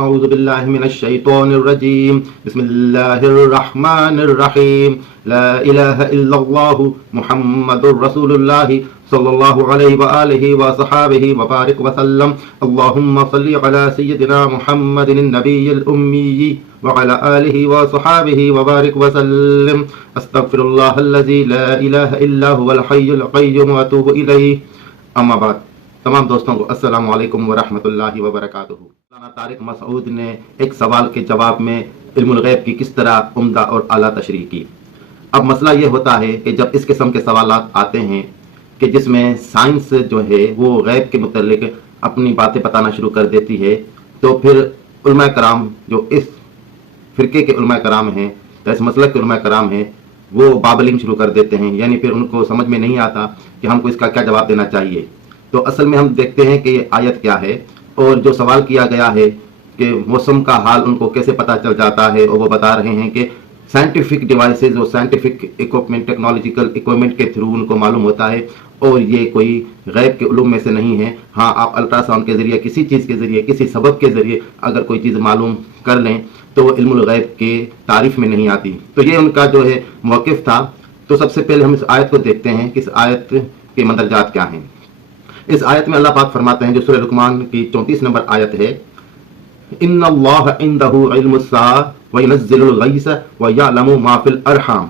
اعوذ باللہ من الشیطان الرجیم بسم اللہ الرحمن الرحیم لا الہ الا اللہ محمد رسول اللہ صلی اللہ علیہ وآلہ وصحابہ وبارک وسلم اللہم صلی علی سیدنا محمد النبی الامی وعلى آلہ وصحابہ وبارک وسلم استغفر اللہ الذی لا الہ الا هو الحی القیوم واتوب الیہ. اما بعد، تمام دوستوں کو السلام علیکم ورحمۃ اللہ وبرکاتہ. مولانا طارق مسعود نے ایک سوال کے جواب میں علم الغیب کی کس طرح عمدہ اور اعلیٰ تشریح کی. اب مسئلہ یہ ہوتا ہے کہ جب اس قسم کے سوالات آتے ہیں کہ جس میں سائنس جو ہے وہ غیب کے متعلق اپنی باتیں بتانا شروع کر دیتی ہے، تو پھر علماء کرام جو اس فرقے کے علماء کرام ہیں یا اس مسلک کے علماء کرام ہیں وہ بابلنگ شروع کر دیتے ہیں، یعنی پھر ان کو سمجھ میں نہیں آتا کہ ہم کو اس کا کیا جواب دینا چاہیے. تو اصل میں ہم دیکھتے ہیں کہ یہ آیت کیا ہے، اور جو سوال کیا گیا ہے کہ موسم کا حال ان کو کیسے پتہ چل جاتا ہے، اور وہ بتا رہے ہیں کہ سائنٹیفک ڈیوائسز اور سائنٹیفک اکوپمنٹ، ٹیکنالوجیکل اکوپمنٹ کے تھرو ان کو معلوم ہوتا ہے، اور یہ کوئی غیب کے علوم میں سے نہیں ہے. ہاں، آپ الٹرا ساؤنڈ کے ذریعے، کسی چیز کے ذریعے، کسی سبب کے ذریعے اگر کوئی چیز معلوم کر لیں تو وہ علم الغیب کے تعریف میں نہیں آتی. تو یہ ان کا جو ہے موقف تھا. تو سب سے پہلے ہم اس آیت کو دیکھتے ہیں کہ اس آیت کے مندرجات کیا ہیں. اس آیت میں اللہ پاک فرماتے ہیں، جو سورہ لقمان کی 34 نمبر آیت ہے، ان اللہ عنده علم الساعة وینزل الغیث ویعلم ما فی الارحام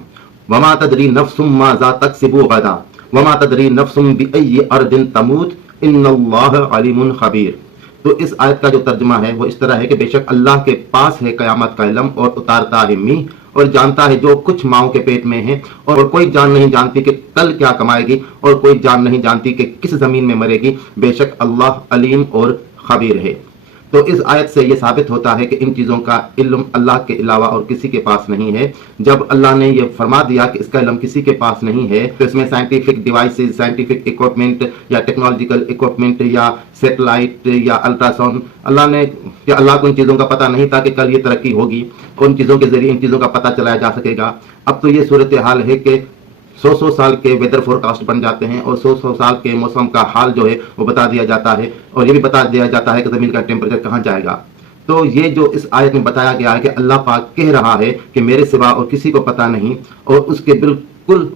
وما تدری نفس ماذا تکسب غدا وما تدری نفس بأی ارض تموت ان اللہ علیم خبیر. تو اس آیت کا جو ترجمہ ہے وہ اس طرح ہے کہ بے شک اللہ کے پاس ہے قیامت کا علم، اور اتارتا ہے می، اور جانتا ہے جو کچھ ماؤں کے پیٹ میں ہے، اور کوئی جان نہیں جانتی کہ کل کیا کمائے گی، اور کوئی جان نہیں جانتی کہ کس زمین میں مرے گی. بے شک اللہ علیم اور خبیر ہے. تو اس آیت سے یہ ثابت ہوتا ہے کہ ان چیزوں کا علم اللہ کے علاوہ اور کسی کے پاس نہیں ہے. جب اللہ نے یہ فرما دیا کہ اس کا علم کسی کے پاس نہیں ہے، تو اس میں سائنٹیفک ڈیوائسز، سائنٹیفک اکوپمنٹ یا ٹیکنالوجیکل اکوپمنٹ یا سیٹلائٹ یا الٹرا ساؤنڈ، اللہ کو ان چیزوں کا پتہ نہیں تھا کہ کل یہ ترقی ہوگی، ان چیزوں کے ذریعے ان چیزوں کا پتہ چلایا جا سکے گا. اب تو یہ صورتحال ہے کہ 100 سال کے ویدر فور کاسٹ بن جاتے ہیں، اور 100 سال کے موسم کا حال جو ہے وہ بتا دیا جاتا ہے، اور یہ بھی بتا دیا جاتا ہے کہ زمین کا ٹیمپریچر کہاں جائے گا. تو یہ جو اس آیت میں بتایا گیا ہے کہ اللہ پاک کہہ رہا ہے کہ میرے سوا اور کسی کو پتہ نہیں، اور اس کے بالکل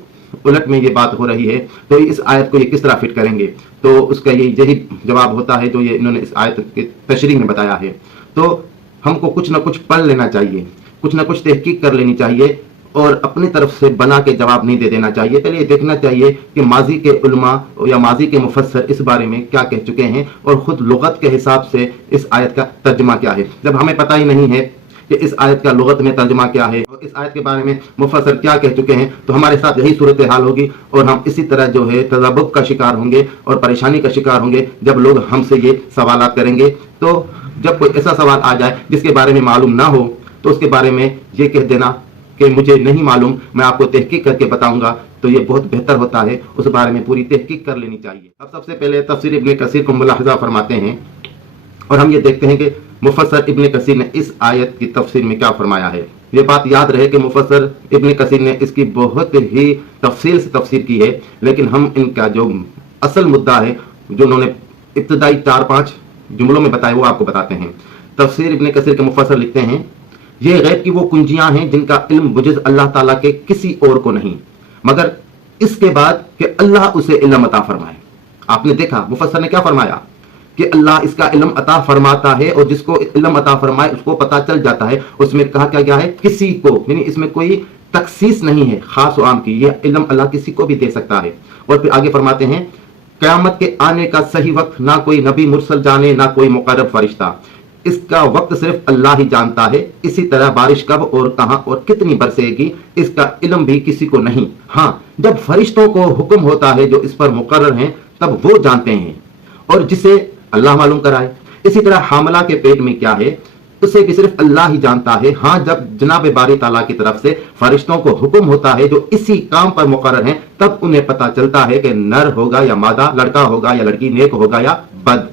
الٹ میں یہ بات ہو رہی ہے، تو اس آیت کو یہ کس طرح فٹ کریں گے؟ تو اس کا یہی جواب ہوتا ہے جو یہ انہوں نے اس آیت کی تشریح میں بتایا ہے. تو ہم کو کچھ نہ کچھ پڑھ لینا چاہیے، کچھ نہ کچھ تحقیق کر لینی چاہیے، اور اپنی طرف سے بنا کے جواب نہیں دے دینا چاہیے. پہلے یہ دیکھنا چاہیے کہ ماضی کے علماء یا ماضی کے مفسر اس بارے میں کیا کہہ چکے ہیں، اور خود لغت کے حساب سے اس آیت کا ترجمہ کیا ہے. جب ہمیں پتہ ہی نہیں ہے کہ اس آیت کا لغت میں ترجمہ کیا ہے اور اس آیت کے بارے میں مفسر کیا کہہ چکے ہیں، تو ہمارے ساتھ یہی صورتحال ہوگی، اور ہم اسی طرح جو ہے تذبذب کا شکار ہوں گے اور پریشانی کا شکار ہوں گے جب لوگ ہم سے یہ سوالات کریں گے. تو جب کوئی ایسا سوال آ جائے جس کے بارے میں معلوم نہ ہو، تو اس کے بارے میں یہ کہہ دینا کہ مجھے نہیں معلوم، میں آپ کو تحقیق کر کے بتاؤں گا، تو یہ بہت بہتر ہوتا ہے. اس بارے میں پوری تحقیق کر لینی چاہیے. اب سب سے پہلے تفسیر ابن کثیر کو ملاحظہ فرماتے ہیں، اور ہم یہ دیکھتے ہیں کہ مفسر ابن کثیر نے اس آیت کی تفسیر میں کیا فرمایا ہے. یہ بات یاد رہے کہ مفسر ابن کثیر نے اس کی بہت ہی تفصیل سے تفسیر کی ہے، لیکن ہم ان کا جو اصل مدعا ہے، جو انہوں نے ابتدائی 4-5 جملوں میں بتایا، وہ آپ کو بتاتے ہیں. تفسیر ابن کثیر کے مفسر لکھتے ہیں، یہ غیب کی وہ کنجیاں ہیں جن کا علم بجز اللہ تعالیٰ کے کسی اور کو نہیں، مگر اس کے بعد کہ اللہ اسے علم عطا فرمائے. آپ نے دیکھا مفسر نے کیا فرمایا کہ اللہ اس کا علم عطا فرماتا ہے، اور جس کو علم عطا فرمائے اس کو پتہ چل جاتا ہے. اس میں کہا کیا گیا ہے؟ کسی کو، یعنی اس میں کوئی تخصیص نہیں ہے خاص و عام کی، یہ علم اللہ کسی کو بھی دے سکتا ہے. اور پھر آگے فرماتے ہیں، قیامت کے آنے کا صحیح وقت نہ کوئی نبی مرسل جانے، نہ کوئی مقرب فرشتہ، اس کا وقت صرف اللہ ہی جانتا ہے. اسی طرح بارش کب اور کہاں اور کتنی برسے گی، اس کا علم بھی کسی کو نہیں. ہاں، جب فرشتوں کو حکم ہوتا ہے جو اس پر مقرر ہیں، تب وہ جانتے ہیں، اور جسے اللہ معلوم کرائے. اسی طرح حاملہ کے پیٹ میں کیا ہے، اسے بھی صرف اللہ ہی جانتا ہے. ہاں، جب جناب باری تعالیٰ کی طرف سے فرشتوں کو حکم ہوتا ہے جو اسی کام پر مقرر ہیں، تب انہیں پتہ چلتا ہے کہ نر ہوگا یا مادہ، لڑکا ہوگا یا لڑکی، نیک ہوگا یا بد.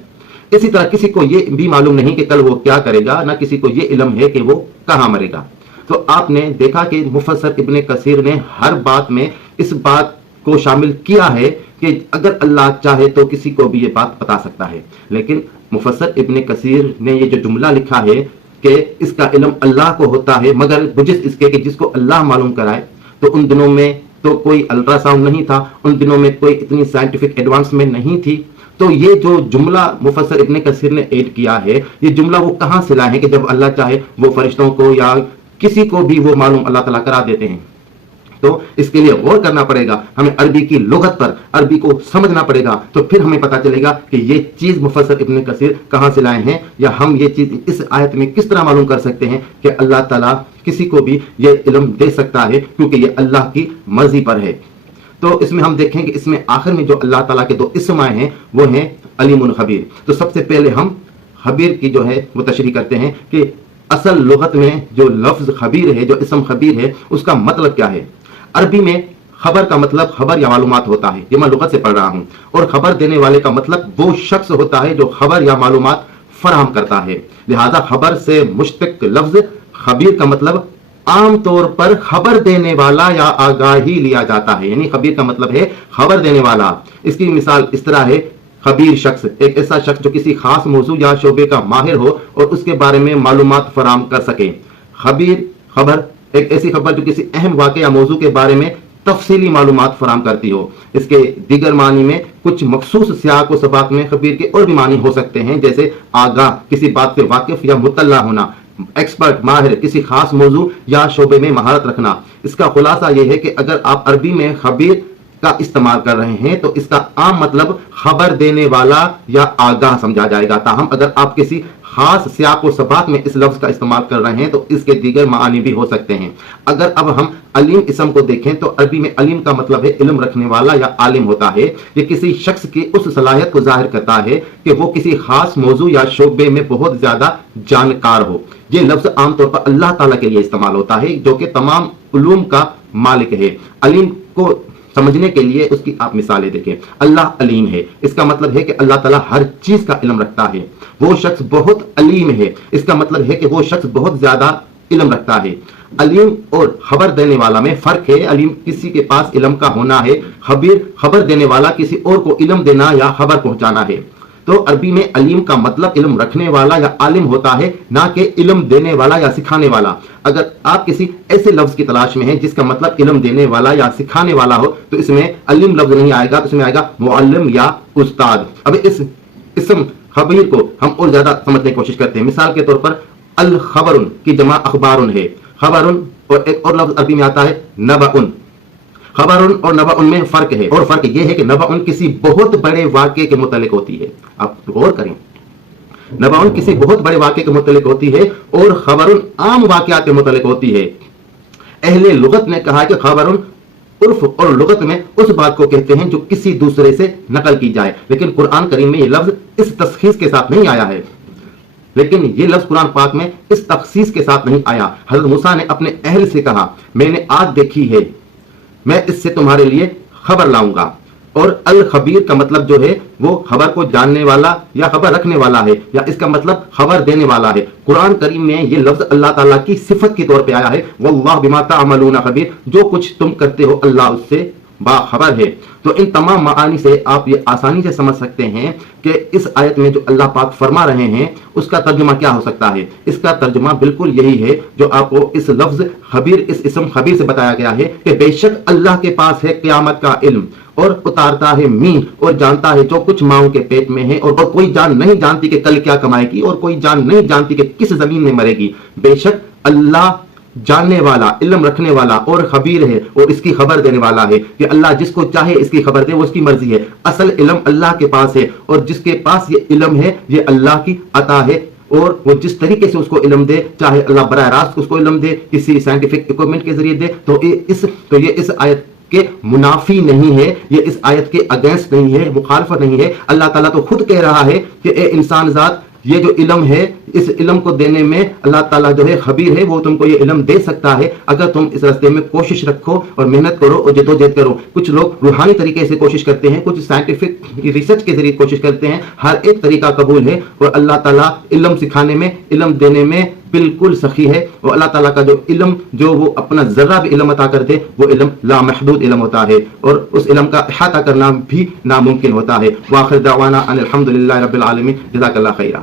اسی طرح کسی کو یہ بھی معلوم نہیں کہ کل وہ کیا کرے گا، نہ کسی کو یہ علم ہے کہ وہ کہاں مرے گا. تو آپ نے دیکھا کہ مفسر ابن کثیر نے ہر بات میں اس بات کو शामिल किया है कि अगर अल्लाह चाहे तो किसी को भी ये बात बता सकता है। लेकिन मुफस्सिर इब्न कसीर ने ये जो जुमला लिखा है कि इसका इल्म अल्लाह को होता है मगर बुजिस इसके कि जिसको अल्लाह मालूम कराए, तो उन दिनों में तो कोई अल्ट्रासाउंड नहीं था, उन दिनों में कोई इतनी साइंटिफिक एडवांसमेंट नहीं थी। तो ये जो जुमला मुफस्सिर इब्न कसीर ने ऐड किया है, ये जुमला वो कहाँ से लाए हैं कि जब अल्लाह चाहे वो फरिश्तों को या किसी को भी वो मालूम अल्लाह ताला करा देते हैं। तो इसके लिए गौर करना पड़ेगा, हमें अरबी की लुगत पर, अरबी को समझना पड़ेगा, तो फिर हमें पता चलेगा कि ये चीज मुफस्सिर इब्न कसीर कहां से लाए हैं, या हम ये चीज इस आयत में किस तरह मालूम कर सकते हैं कि अल्लाह ताला किसी को भी ये इल्म दे सकता है क्योंकि ये अल्लाह की मर्जी पर है। तो इसमें हम देखें कि इसमें आखिर में जो अल्लाह ताला के दो इस्म आए हैं वो हैं अलीमुन खबीर। तो सबसे पहले हम खबीर की जो है वो तशरीह करते हैं कि असल लुगत में जो लफ्ज खबीर है, जो इस्म खबीर है, उसका मतलब क्या है। अरबी में खबर का मतलब खबर या मालूमात होता है, ये मैं लुगत से पढ़ रहा हूं, और खबर देने वाले का मतलब वो शख्स होता है जो खबर या मालूमात फराहम करता है। लिहाजा खबर से मुश्तक लफ्ज खबीर का मतलब आम तौर पर खबर देने वाला या आगाही लिया जाता है, यानी खबीर का मतलब है खबर देने वाला। इसकी मिसाल इस तरह है, खबीर शख्स एक ऐसा शख्स जो किसी खास मौजू या शोबे का माहिर हो और उसके बारे में मालूमात फराहम कर सके। खबीर खबर एक ऐसी खबर जो किसी अहम वाक़े या मौजू के बारे में तफसीली मालूमात फराहम करती हो। इसके दीगर मानी में कुछ मखसूस सियाक व सबाक में खबीर के और भी मानी हो सकते हैं, जैसे आगाह, किसी बात से वाकिफ या मुतल्ला होना, एक्सपर्ट, माहिर, किसी खास मौजू या शोबे में महारत रखना। इसका खुलासा यह है कि अगर आप अरबी में खबीर का इस्तेमाल कर रहे हैं तो इसका आम मतलब खबर देने वाला या आगाह समझा जाएगा। ताहम अगर आप किसी खास सियाक व सबाक में इस लफ्ज का इस्तेमाल कर रहे हैं तो इसके दीगर मानी भी हो सकते हैं। अगर अब हम अलीम इसम को देखें तो अरबी में अलीम का मतलब है इल्म रखने वाला या आलिम होता है। ये किसी शख्स की उस सलाहियत को जाहिर करता है कि वो किसी खास मौजू या शोबे में बहुत ज्यादा जानकार हो। ये लफ्ज आमतौर पर अल्लाह ताला के लिए इस्तेमाल होता है जो कि तमाम उलूम का मालिक है। अलीम को समझने के लिए उसकी आप मिसालें देखें। अल्लाह अलीम है, इसका मतलब है कि अल्लाह ताला हर चीज का इल्म रखता है। वो शख्स बहुत अलीम है, इसका मतलब है कि वो शख्स बहुत ज्यादा इल्म रखता है। अलीम और खबर देने वाला में फर्क है। अलीम किसी के पास इल्म का होना है, खबीर खबर देने वाला किसी और को इल्म देना या खबर पहुंचाना है। तो अरबी में अलीम का मतलब इल्म रखने वाला या आलिम होता है, ना कि इल्म देने वाला या सिखाने वाला। अगर आप किसी ऐसे लफ्ज की तलाश में हैं जिसका मतलब इल्म देने वाला या सिखाने वाला हो तो इसमें अलीम लफ्ज नहीं आएगा, तो इसमें आएगा मुअल्लिम या उस्ताद। अब इस इस्म खबीर को हम और ज्यादा समझने की कोशिश करते हैं। मिसाल के तौर पर अल खबरुन की जमा अखबारुन है। खबरुन और एक और लफ्ज अरबी में आता है नबउन। खबरुन और नबउन में फर्क है, और फर्क यह है कि नबउन किसी बहुत बड़े वाक़े के मुतालिक होती है। आप गौर करें, नबउन किसी बहुत बड़े वाक़े के मुतालिक होती है और खबरुन आम वाक़यात के मुतालिक होती है। अहले लुगत ने कहा कि खबरुन उर्फ और लुगत में उस बात को कहते हैं जो किसी दूसरे से नकल की जाए, लेकिन कुरान करीम में यह लफ्ज इस तस्खीस के साथ नहीं आया है। लेकिन ये लफ्ज कुरान पाक में इस तखसीस के साथ नहीं आया। हज़रत मूसा ने अपने अहल से कहा, मैंने आग देखी है, मैं इससे तुम्हारे लिए खबर लाऊंगा। और अल खबीर का मतलब जो है वो खबर को जानने वाला या खबर रखने वाला है, या इसका मतलब खबर देने वाला है। कुरान करीम में ये लफ्ज अल्लाह ताला की सिफत के तौर पे आया है, वल्लाहु बिमा तअमलूना खबीर, जो कुछ तुम करते हो अल्लाह उससे बाखबर है। तो इन तमाम मानी से आप ये आसानी से समझ सकते हैं कि इस आयत में जो अल्लाह पाक फरमा रहे हैं उसका तर्जुमा क्या हो सकता है। इसका तर्जुमा बिल्कुल यही है जो आपको इस लफ्ज खबीर, इस इस्म खबीर से बताया गया है कि बेशक अल्लाह के पास है क़यामत का इल्म, और उतारता है मीन, और जानता है जो कुछ माओं के पेट में है, और कोई जान नहीं जानती कि कल क्या कमाएगी, और कोई जान नहीं जानती कि किस जमीन में मरेगी। बेशक अल्लाह जानने वाला, इल्म रखने वाला और खबीर है, और इसकी खबर देने वाला है कि अल्लाह जिसको चाहे इसकी खबर दे, वो उसकी मर्जी है। असल इल्म अल्लाह के पास है, और जिसके पास ये इल्म है ये अल्लाह की अता है, और वो जिस तरीके से उसको इल्म दे, चाहे अल्लाह बराह रास्त उसको इल्म दे, किसी साइंटिफिक इक्विपमेंट के जरिए दे, तो ये इस आयत के मुनाफी नहीं है, ये इस आयत के अगेंस्ट नहीं है, मुखालफत नहीं है। अल्लाह ताला तो खुद कह रहा है कि ए इंसान जात, ये जो इल्म है, इस इल्म को देने में अल्लाह ताला जो है खबीर है, वो तुमको ये इल्म दे सकता है अगर तुम इस रास्ते में कोशिश रखो और मेहनत करो और जद्दोजहद करो। कुछ लोग रूहानी तरीके से कोशिश करते हैं, कुछ साइंटिफिक रिसर्च के जरिए कोशिश करते हैं, हर एक तरीका कबूल है, और अल्लाह ताला इल्म सिखाने में, इल्म देने में بالکل سخی ہے، اور اللہ تعالیٰ کا جو علم، جو وہ اپنا ذرہ بھی علم عطا کرتے، وہ علم لامحدود علم ہوتا ہے، اور اس علم کا احاطہ کرنا بھی ناممکن ہوتا ہے۔ وآخر دعوانا ان الحمد للہ رب العالمین۔ جزاک اللہ خیرہ۔